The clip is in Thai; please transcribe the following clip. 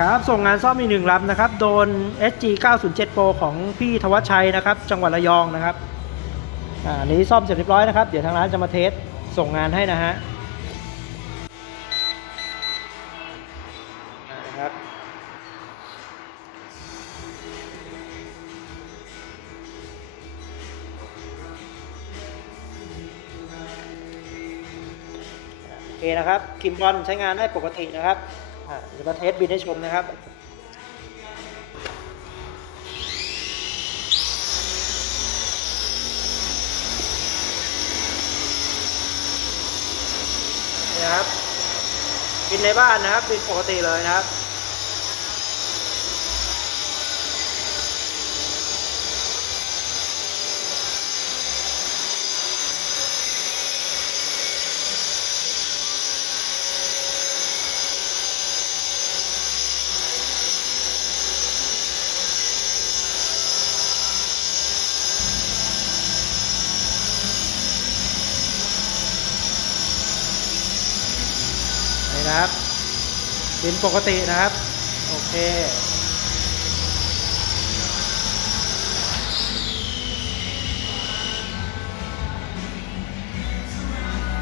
ครับ ส่งงานซ่อมอีกหนึ่งลำนะครับ โดน SG 907 Pro ของพี่ธวัชชัยนะครับ จังหวัดระยองนะครับอ่าอันนี้ซ่อมเสร็จเรียบร้อยนะครับ เดี๋ยวทางร้านจะมาเทสส่งงานให้นะฮะนะครับโอเคนะครับ กิมบอลใช้งานได้ปกตินะครับ เดี๋ยวมาเทสบินให้ชมนะครับนี่นะครับบินในบ้านนะครับบินปกติเลยนะครับ นะครับ บินปกตินะครับ โอเค